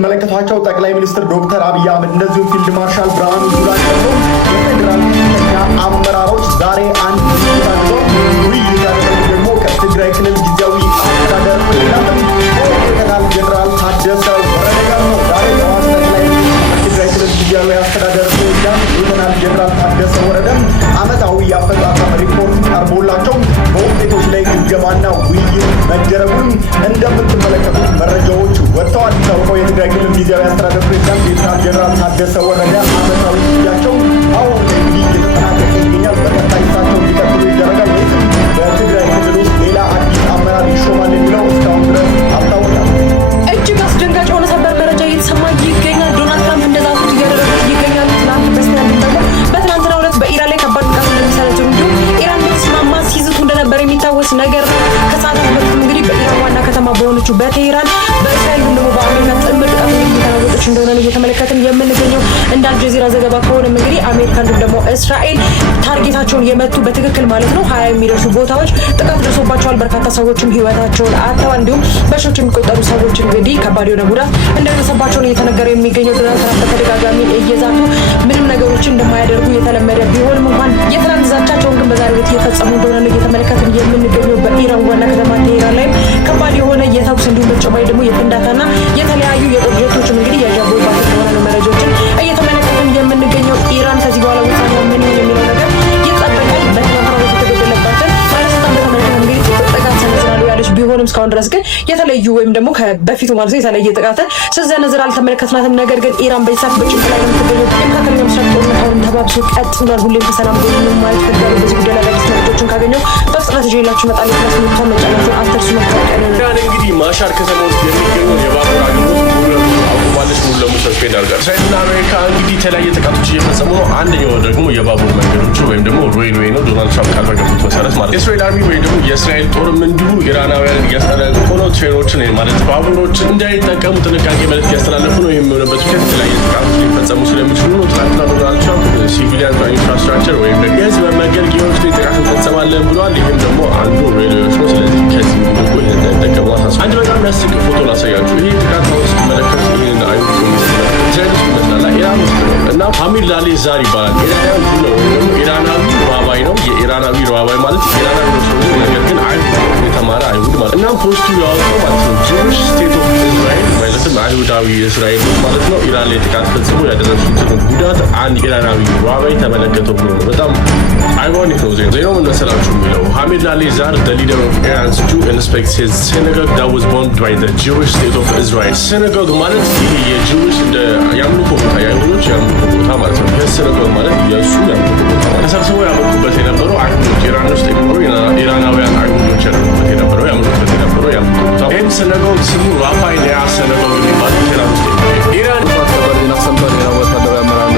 መለከታቸው ጠቅላይ ሚኒስትር ዶክተር አብይ አህመድ እንደዚሁም ፊልድ ማርሻል ብርሃኑ ጁላ ጨምሮ የፌዴራል ከፍተኛ አመራሮች ዛሬ አንድ ውይይት ያደረጉት ደግሞ ከትግራይ ክልል ጊዜያዊ አስተዳደር ፕሬዝዳንት ሌተናል ጀነራል ታደሰ ወረደ ጋር ነው። ዛሬ በሐዋሳ ጠቅላይ ትግራይ ክልል ጊዜያዊ አስተዳደር ፕሬዝዳንት ሌተናል ጀነራል ታደሰ ወረደ ዓመታዊ የአፈጻጸም ሪፖርት ቀርቦላቸው በውጤቶች ላይ ግምገማና ውይይት መደረጉን እንደምትመለከቱት መረጃዎች ወጥተዋል። ታውቀው የትግራይ ክልል ጊዜያዊ አስተዳደር ፕሬዝዳንት ሌተናል ጀነራል ታደሰ ወረደ ዓመታዊ ጊዜያቸው አሁን እንግዲህ እየተጠናቀቀ ይገኛል። በቀጣይ እሳቸው እንዲቀጥሉ ይደረጋል ወይስ በትግራይ ክልል ውስጥ ሌላ አዲስ አመራር ይሾማል የሚለው እስካሁን ድረስ አልታወቀም። እጅግ አስደንጋጭ የሆነ ሰበር መረጃ እየተሰማ ይገኛል። ዶናልድ ትራምፕ እንደዛቱት እያደረጉት ይገኛሉ። ትናንት በስቲያ ደግሞ በትናንትናው ዕለት በኢራን ላይ ከባድ ጥቃት እንደሚሰነዝሩ እንዲሁም ኢራን በተስማማ ሲዝቱ እንደነበር የሚታወስ ነገር ከሰዓታት በፊት እንግዲህ በኢራን ዋና ከተማ በሆነችው በቴህራን በእስራኤል ደግሞ በአሜሪካ ጥምር ጥቃት እየተናወጠች እንደሆነ እየተመለከትን የምንገኘው። እንደ አልጀዚራ ዘገባ ከሆነም እንግዲህ አሜሪካ እንዲሁም ደግሞ እስራኤል ታርጌታቸውን የመቱ በትክክል ማለት ነው 20 የሚደርሱ ቦታዎች ጥቃት ደርሶባቸዋል። በርካታ ሰዎችም ህይወታቸውን አጥተዋል። እንዲሁም በሺዎች የሚቆጠሩ ሰዎች እንግዲህ ከባድ የሆነ ጉዳት እንደደረሰባቸው እየተነገረ የሚገኘው። ዶናልድ ትራምፕ በተደጋጋሚ እየዛቱ ምንም ነገሮችን እንደማያደርጉ የተለመደ ቢሆንም እንኳን የትናንት ዛቻቸውን ግን በዛሬው ዕለት እየፈጸሙ እንደሆነ እየተመለከትን የምንገኘው። በኢራን ዋና ከተማ ቴህራን ላይ ከባድ የሆነ የተኩስ እንዲሁም በተጨማሪ ደግሞ የፍንዳታና የተለያዩ የጦር ጀቶችም እንግዲህ ያዣቦባቸው እንደሆነ ነው መረጃዎችን እየተመለከትን የምንገኘው። ኢራን ከዚህ በኋላ ውሳኔ ምን ይሆን የሚለው ነገር ይጠበቃል። በትናንትናው ዕለት የተገደለባትን ባለስልጣን በተመለከተ እንግዲህ ጥቃት ሰንዝራሉ ያለች ቢሆንም እስካሁን ድረስ ግን የተለዩ ወይም ደግሞ ከበፊቱ ማለት ነው የተለየ ጥቃትን ስትሰነዝር አልተመለከትናትም። ነገር ግን ኢራን በይሳት በጭንቅ ላይ ነው የምትገኘው። የመካከለኛው ምስራቅ ጦርነት አሁን ተባብሶ ቀጥሏል። ሁሌም ከሰላም ጎን ማለት ፈልጋለሁ። በዚህ ጉዳይ ላይ አዲስ መረጃዎችን ካገኘው በፍጥነት ይዤላችሁ እመጣለሁ። ስለዚህ መጫናችሁን አትርሱ። መታወቂያ ነው እንግዲህ ማሻር ከተማ ውስጥ የሚገኘው የባቡር አገልግሎት ሙሉ ለሙሉ ሰስፔንድ አድርጋለች። እስራኤልና አሜሪካ እንግዲህ የተለያየ ጥቃቶች እየፈጸሙ ነው። አንደኛው ደግሞ የባቡር መንገዶቹ ወይም ደግሞ ሬልዌይ ነው። ዶናልድ ትራምፕ ቃል በገቡት መሰረት ማለት የእስራኤል አርሚ ወይም ደግሞ የእስራኤል ጦርም እንዲሁ ኢራናውያን እያስጠነቀቁ ነው። ትሬኖችን ማለት ባቡሮችን እንዳይጠቀሙ ጥንቃቄ መልዕክት እያስተላለፉ ነው። የሚሆንበት ምክንያት የተለያየ ጥቃቶች ሊፈጸሙ ስለሚችሉ ነው። ትናንትና ዶናልድ ትራምፕ ሲቪሊያን ኢንፍራስትራክቸር ወይም ደግሞ የህዝብ መገልገያዎች ላይ ጥቃት እንፈጸማለን ብለዋል። ይህም ደግሞ አንዱ ሬልዌዮች ነው። ስለዚህ ከዚህ ምግቡ እንዳይጠቀሙ አሳስበዋል። አንድ በጣም የሚያስቅ ፎቶ ላሳያችሁ። ይህ ጥቃት ውስጥ መለከቱ ይህን አይ እስራኤል ውስጥ ይመስላል ኢራን ውስጥ ነው እና ሀሚድ ላሌ ዛር ይባላል። ኢራናዊ ነው ወይም ኢራናዊ ራባይ ነው። የኢራናዊ ራባይ ማለት ኢራናዊ ነው ሰው ነገር ግን አይሁድ የተማረ አይሁድ ማለት እናም ፖስቱ ያወጣው ማለት ነው ጂዊሽ ስቴት ኦፍ እስራኤል ማለትም አይሁዳዊ እስራኤል ማለት ነው። ኢራን ላይ ጥቃት ፈጽሞ ያደረሱትን ጉዳት አንድ ኢራናዊ ራባይ ተመለከተው ብሎ ነው። በጣም አይሮኒክ ነው ዜናው ምን መሰላችሁ የሚለው ሀሚድ ላሌ ዛር the leader of Iran's to inspect his synagogue that was bombed by the Jewish state of Israel. synagogue ማለት ይሄ የጂዊሽ እንደ ያምልኮ ቦታ የአይሁዶች ያምልኮ ቦታ ማለት ነው። ይህ synagogue ማለት የእሱ ያምልኮ ቦታ ማለት ተሰብስበው ያመልኩበት የነበረው አይሁዶች ኢራን ውስጥ የሚኖሩ ኢራናውያን አይሁዶች ያመልኩበት የነበረው ያምልኩበት የነበረው ያምልኮ ቦታ ይህን synagogue ስሙ ራፋኤል synagogue የሚባለው ኢራን ውስጥ ኢራን ዜና ሰንበር ሌላ ወታደራዊ አመራር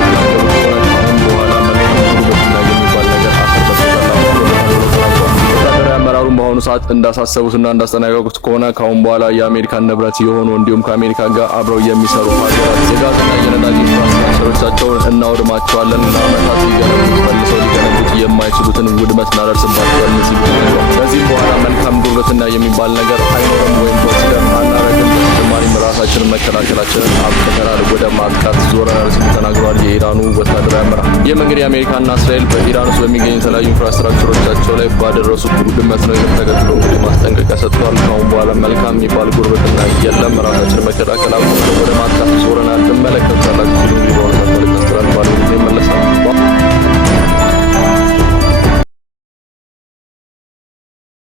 አመራሩን በአሁኑ ሰዓት እንዳሳሰቡትና እንዳስጠነቀቁት ከሆነ ካሁን በኋላ የአሜሪካን ንብረት የሆኑ እንዲሁም ከአሜሪካ ጋር አብረው የሚሰሩ ሀገራት የጋዝና የነዳጅ ኢንፍራስትራክቸሮቻቸውን እናወድማቸዋለን፣ ለዓመታት ሊገነቡት መልሰው ሊገነቡት የማይችሉትን ውድመት እናደርስባቸዋለን ሲሉ ተናግረዋል። ከዚህም በኋላ መልካም ጉርብትና የሚባል ነገር አይኖርም ወይም ኮንሲደር አናረግም። በተጨማሪም ራሳችንን መከላከላችንን አብቅተናል፣ ወደ ማጥቃት ዞረናል ሲሉ ተናግረዋል የኢራኑ ወታደራዊ አመራር። ይህም እንግዲህ አሜሪካና እስራኤል በኢራን ውስጥ በሚገኙ የተለያዩ ኢንፍራስትራክቸሮቻቸው ላይ ባደረሱት ውድመት ነው ተከትሎ እንግዲህ ማስጠንቀቂያ ሰጥቷል። ካሁን በኋላ መልካም የሚባል ጉርብትና የለም፣ ራሳችንን መከላከል አቁመን ወደ ማጥቃት